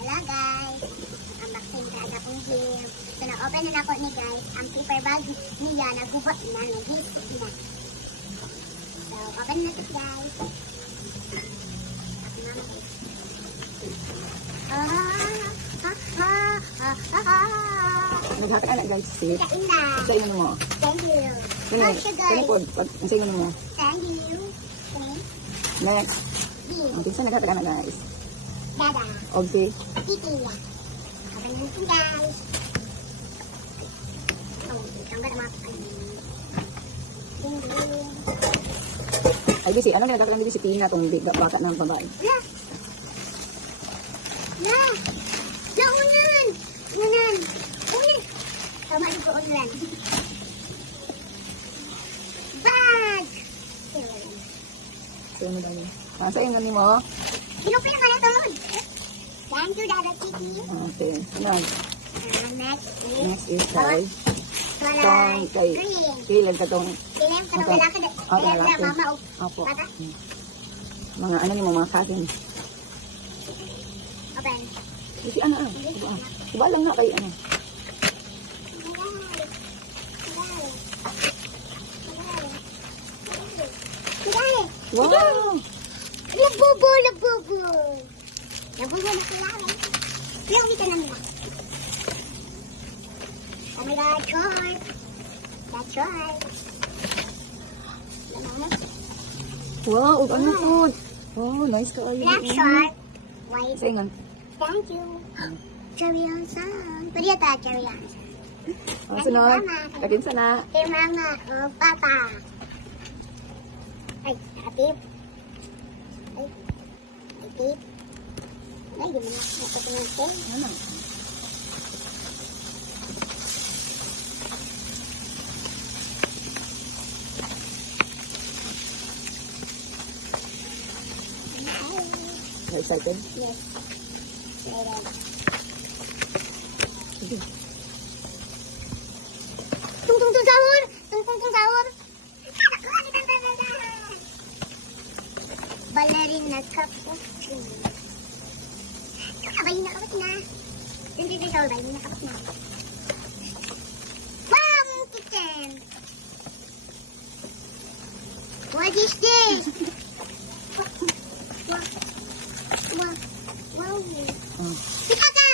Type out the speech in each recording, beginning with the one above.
Hello guys! Unboxing ka agad kong gym. So na-open na ako ni guys. Ang paper bag niya nagubat na. Nag-hit na. So open na ito guys. Naghati ka na guys. Sit. Kain na. Sa inyo mo. Thank you. Kani Thank you guys. po. Sa inyo mo. Thank you. Next. Okay. Okay, sa naghati ka na guys. Dada. Okay. Titi ya. Open na ito guys. Oh, itang ganda mga Ay, Bisi, anong ginagawa nila si Tina itong bata ng babae? Na! Na! Na, unan! Unan! Unan! Tama ito ko unan. Bag! Sa inyo daw. Sa inyo ni mo. Ginupin naman ito. Thank you, Dada Titi. Okay. Ano? Next is... Next is kay Walay. kay Green. Kailan ka itong Kailan ka nung lalaki. lalaki. Mama o Opo. bata. Mga ano ni mo, mga cousin. Open. Kasi ano Diba lang nga kay ano. Wow! Labubo, labubo. Labubo na kailangan. Lawi ka naman. Oh my God, short. That's short. Wow! Ano po? Oh, nice ka ay. Black short. White. Sa inyo. Thank you. Cherry on sun. Pwede ata cherry on sun. Sunod. Katin sana. Kay mama o papa. Ay, nakatip. Ay, nakatip. Ay, di mo na napapansin. Ano? Excited? Yes. Later. Sige. Tung sahur. Tung sahur. Ballerina cappuccino. Ballerina cappuccino. Hindi sahur. Ballerina cappuccino. Wow, kitchen. What is this? Wow. Wow. Pitaka.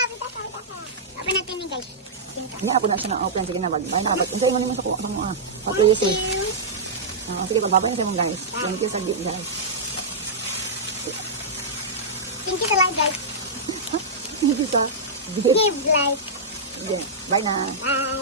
Apa natin ni guys? Hindi ako na siya na-open. Sige na, bye na. Unsay mo naman sa kuha mo What do you say? Sige, pagbabay na sa mga guys. Thank you sa gift guys. Thank you sa like guys. Thank you sa Give like. Bye na. Bye.